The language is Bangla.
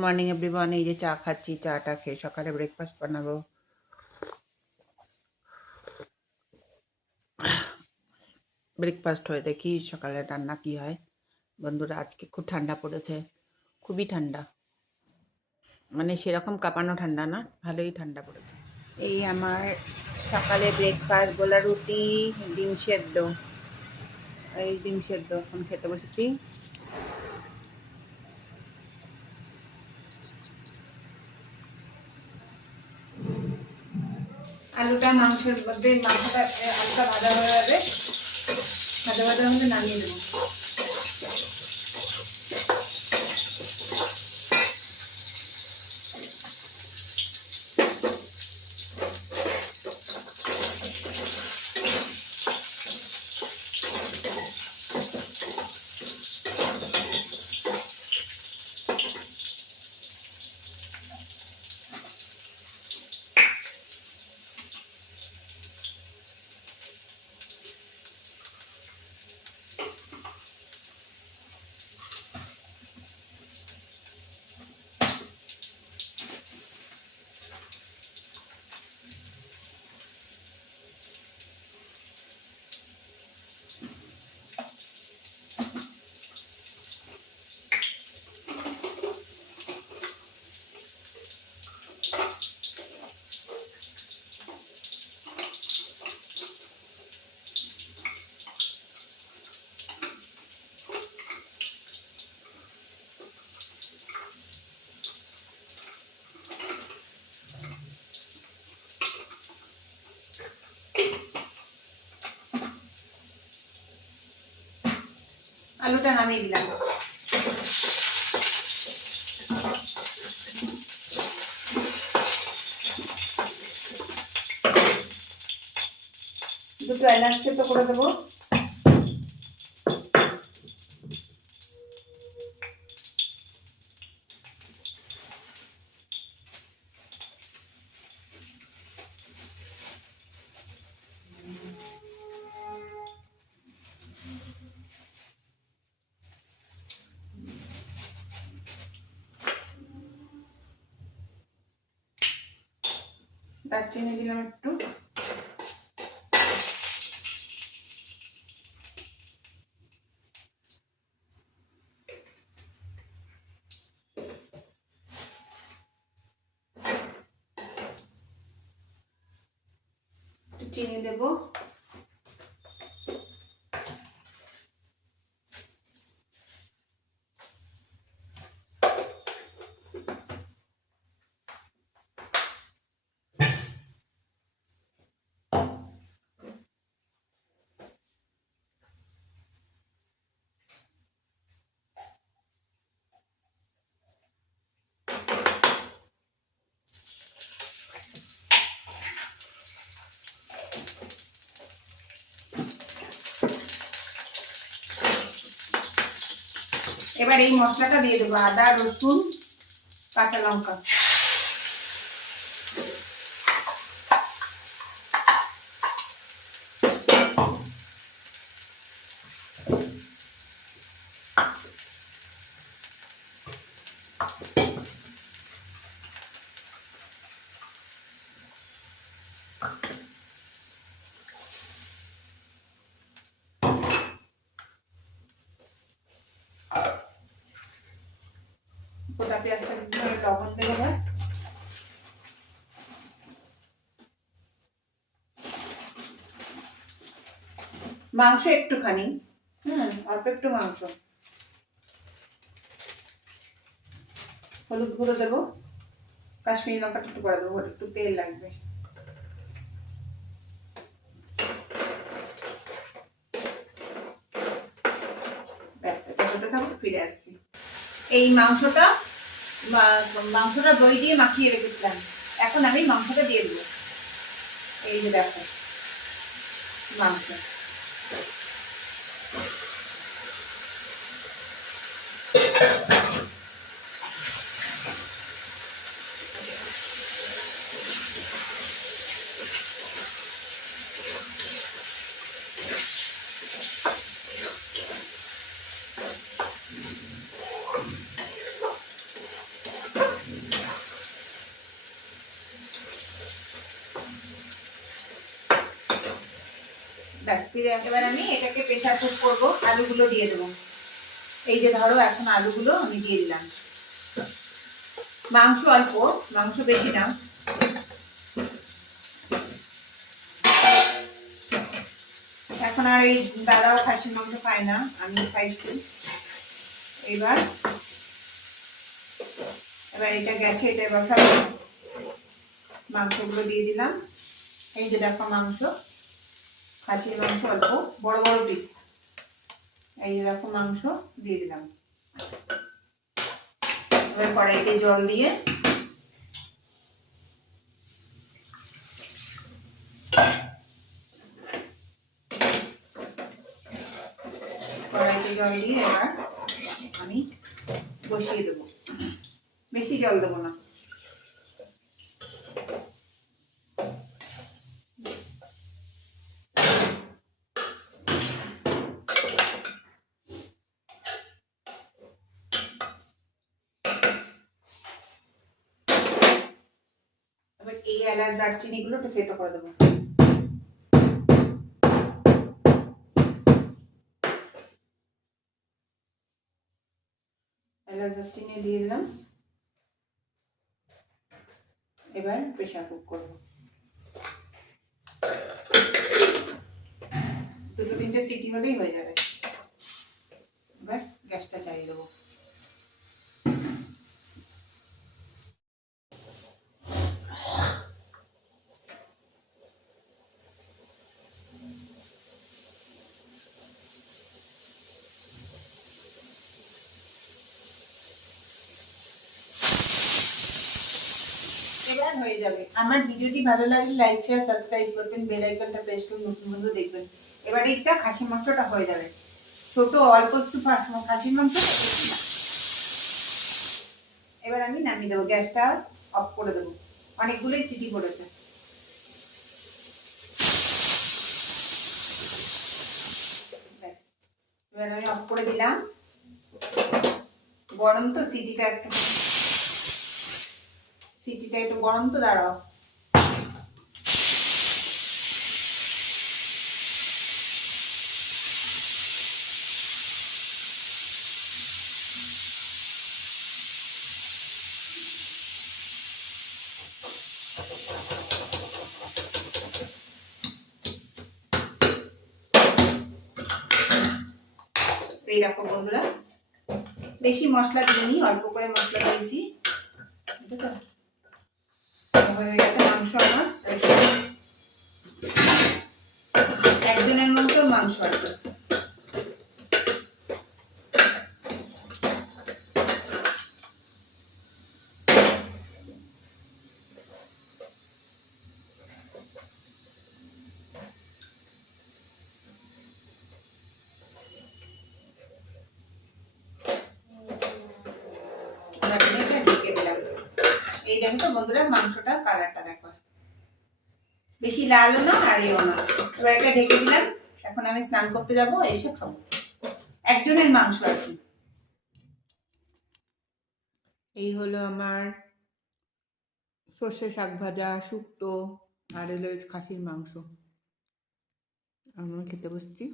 Morning everyone. এই যে চা খাচ্ছি, চাটা খেয়ে সকালে ব্রেকফাস্ট বানাবো। ব্রেকফাস্ট হয়ে দেখি সকালে রান্না কি হয়। বন্ধুরা, আজকে খুব ঠান্ডা পড়েছে, খুবই ঠান্ডা, মানে সেরকম কাঁপানো ঠান্ডা না, ভালোই ঠান্ডা পড়েছে। এই আমার সকালে ব্রেকফাস্ট, গোলা রুটি, ডিম সেদ্ধ। এই ডিম সেদ্ধ এখন খেতে বসেছি। আলুটা মাংসের মধ্যে, আলুটা ভাজা হয়ে যাবে, ভাজা ভাজার মধ্যে নামিয়ে দেবো। আলুটা নামিয়ে দিলাম। দুটো এলাচ থেতো করে দেবো। দারচিনি দিলাম একটু। চিনি দেবো। এবার এই মশলাটা দিয়ে দেবো, আদা, রসুন, কাঁচা লঙ্কা। গোটা পেঁয়াজটা লবণ দেবো। মাংস একটুখানি, অল্প একটু মাংস। হলুদ গুঁড়ো দেবো, কাশ্মীরি লঙ্কাটা একটু করে দেবো, একটু তেল লাগবে। ব্যাস, এটা হতে থাকুক, ফিরে আসছি। এই মাংসটা দই দিয়ে মাখিয়ে রেখেছিলাম, এখন আমি মাংসটা দিয়ে দেবো। এই যে দেখো মাংস। ব্যাস ফিরে একেবার আমি এটাকে প্রেশার কুক করবো। আলুগুলো দিয়ে দেবো। এই যে ধরো এখন আলুগুলো আমি দিয়ে দিলাম। মাংস অল্প, মাংস বেশি না। এখন আর এই দাদাও খাসির মাংস খায় না, আমি খাইছি। এবার এটা গ্যাসে এটা বসাবো। মাংসগুলো দিয়ে দিলাম। এই যে দেখো মাংস, খাসির মাংস অল্প, বড় বড় পিস। এই যে দেখো মাংস দিয়ে দিলাম। এবার কড়াইতে জল দিয়ে এবার আমি বসিয়ে দেবো। বেশি জল দেবো না। এবার এই এলাচ দারচিনি গুলো একটু থেতো করে দেবো। এলাচ দারচিনি দিয়ে দিলাম। এবার প্রেসার কুক করবো। দুটো তিনটে সিটি হলেই হয়ে যাবে। এবার গ্যাসটা চালিয়ে দেবো। এবার হয়ে যাবে। আমার ভিডিওটি ভালো লাগলে লাইক শেয়ার সাবস্ক্রাইব করবেন, বেল আইকনটা প্রেস করে নতুন বন্ধু দেখবেন। এবার এইটা খাসির মাংসটা হয়ে যাবে। ছোট অল্প একটু খাসির মাংস। এবার আমি নামিয়ে দেবো, গ্যাসটা অফ করে দেবো। অনেকগুলোই সিটি পড়েছে। এবার আমি অফ করে দিলাম। গরম তো, সিটিটা একটু গরম তো, দাঁড়াও। এই দেখো বন্ধুরা, বেশি মশলা দিইনি, অল্প করে মশলা দিয়েছি। হয়ে গেছে মাংস আমার। একজনের মতো মাংস আর কি। ঢেকে দিলাম। এই দেখো তো বন্ধুরা, মাংসটা কালারটা দেখো, বেশি লালও না আর এও না। এবার এটা ঢেকে দিলাম। এখন আমি স্নান করতে যাব, এসে খাবো। একজনের মাংস আর কি। এই হলো আমার সর্ষে শাক ভাজা, শুক্তো, আর এলো খাসির মাংস। আমরা খেতে বসছি।